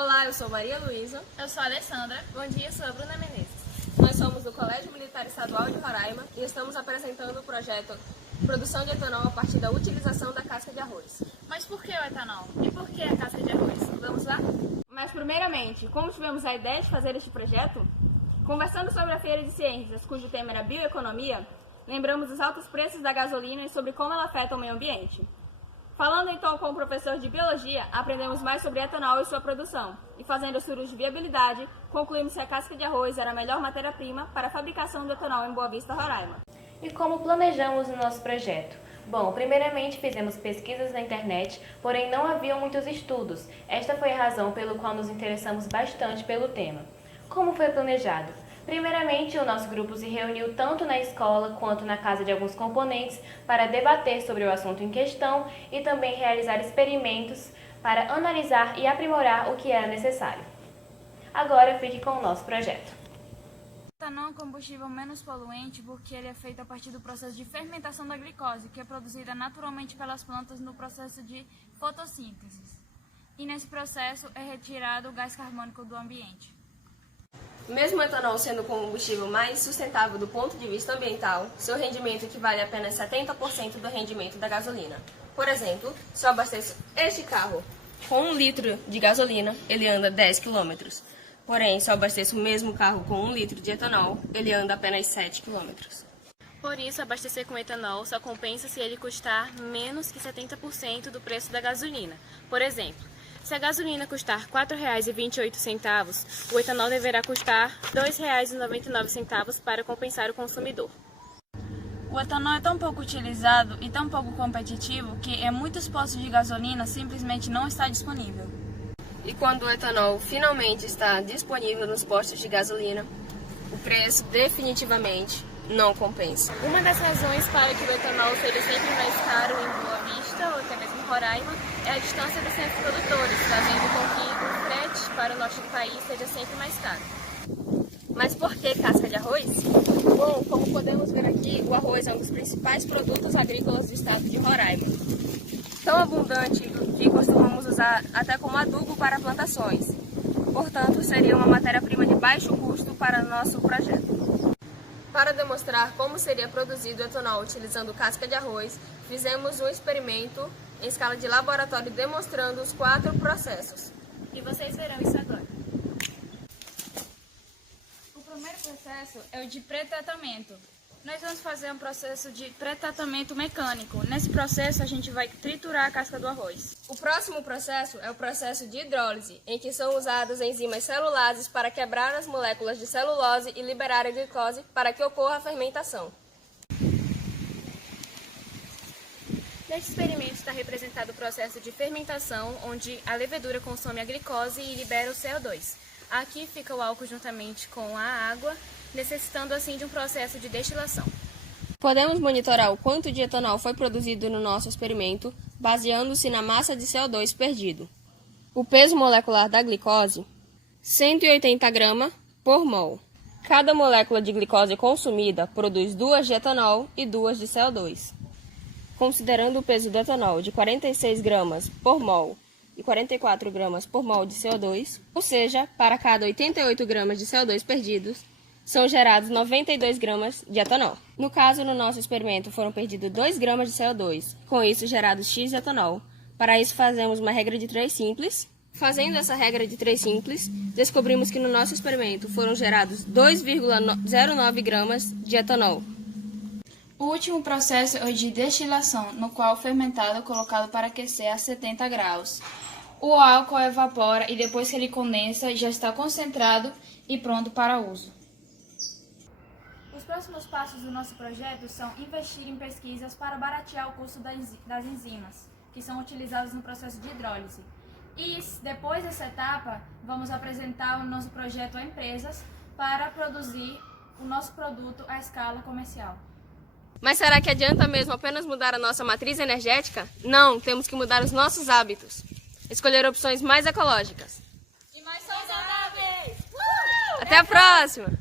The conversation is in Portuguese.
Olá, eu sou Maria Luísa. Eu sou a Alessandra. Bom dia, eu sou a Bruna Menezes. Nós somos do Colégio Militar Estadual de Roraima e estamos apresentando o projeto Produção de Etanol a partir da utilização da casca de arroz. Mas por que o etanol? E por que a casca de arroz? Vamos lá? Mas primeiramente, como tivemos a ideia de fazer este projeto? Conversando sobre a Feira de Ciências, cujo tema era bioeconomia, lembramos dos altos preços da gasolina e sobre como ela afeta o meio ambiente. Falando então com o professor de Biologia, aprendemos mais sobre etanol e sua produção. E fazendo estudos de viabilidade, concluímos que a casca de arroz era a melhor matéria-prima para a fabricação do etanol em Boa Vista, Roraima. E como planejamos o nosso projeto? Bom, primeiramente fizemos pesquisas na internet, porém não haviam muitos estudos. Esta foi a razão pelo qual nos interessamos bastante pelo tema. Como foi planejado? Primeiramente, o nosso grupo se reuniu tanto na escola quanto na casa de alguns componentes para debater sobre o assunto em questão e também realizar experimentos para analisar e aprimorar o que era necessário. Agora fique com o nosso projeto. O etanol é um combustível menos poluente porque ele é feito a partir do processo de fermentação da glicose, que é produzida naturalmente pelas plantas no processo de fotossíntese. E nesse processo é retirado o gás carbônico do ambiente. Mesmo o etanol sendo o combustível mais sustentável do ponto de vista ambiental, seu rendimento equivale a apenas 70% do rendimento da gasolina. Por exemplo, se eu abasteço este carro com 1 litro de gasolina, ele anda 10 km. Porém, se eu abasteço o mesmo carro com 1 litro de etanol, ele anda apenas 7 km. Por isso, abastecer com etanol só compensa se ele custar menos que 70% do preço da gasolina. Por exemplo, se a gasolina custar R$ 4,28, o etanol deverá custar R$ 2,99 para compensar o consumidor. O etanol é tão pouco utilizado e tão pouco competitivo que em muitos postos de gasolina simplesmente não está disponível. E quando o etanol finalmente está disponível nos postos de gasolina, o preço definitivamente não compensa. Uma das razões para que o etanol seja sempre mais caro em Boa Vista ou até mesmo em Roraima é a distância dos centros produtores, fazendo com que o frete para o norte do país seja sempre mais caro. Mas por que casca de arroz? Bom, como podemos ver aqui, o arroz é um dos principais produtos agrícolas do estado de Roraima. Tão abundante que costumamos usar até como adubo para plantações. Portanto, seria uma matéria-prima de baixo custo para nosso projeto. Para demonstrar como seria produzido o etanol utilizando casca de arroz, fizemos um experimento em escala de laboratório demonstrando os 4 processos. E vocês verão isso agora. O primeiro processo é o de pré-tratamento. Nós vamos fazer um processo de pré-tratamento mecânico. Nesse processo, a gente vai triturar a casca do arroz. O próximo processo é o processo de hidrólise, em que são usadas enzimas celulases para quebrar as moléculas de celulose e liberar a glicose para que ocorra a fermentação. Neste experimento está representado o processo de fermentação, onde a levedura consome a glicose e libera o CO2. Aqui fica o álcool juntamente com a água, necessitando assim de um processo de destilação. Podemos monitorar o quanto de etanol foi produzido no nosso experimento, baseando-se na massa de CO2 perdido. O peso molecular da glicose, 180 gramas por mol. Cada molécula de glicose consumida produz 2 de etanol e 2 de CO2. Considerando o peso do etanol de 46 gramas por mol e 44 gramas por mol de CO2, ou seja, para cada 88 gramas de CO2 perdidos, são gerados 92 gramas de etanol. No caso, no nosso experimento, foram perdidos 2 gramas de CO2, com isso gerados X de etanol. Para isso, fazemos uma regra de 3 simples. Fazendo essa regra de 3 simples, descobrimos que no nosso experimento foram gerados 2,09 gramas de etanol. O último processo é o de destilação, no qual o fermentado é colocado para aquecer a 70 graus. O álcool evapora e depois que ele condensa, já está concentrado e pronto para uso. Os próximos passos do nosso projeto são investir em pesquisas para baratear o custo das enzimas, que são utilizadas no processo de hidrólise. E depois dessa etapa, vamos apresentar o nosso projeto a empresas para produzir o nosso produto à escala comercial. Mas será que adianta mesmo apenas mudar a nossa matriz energética? Não, temos que mudar os nossos hábitos. Escolher opções mais ecológicas. E mais saudáveis! Até a próxima!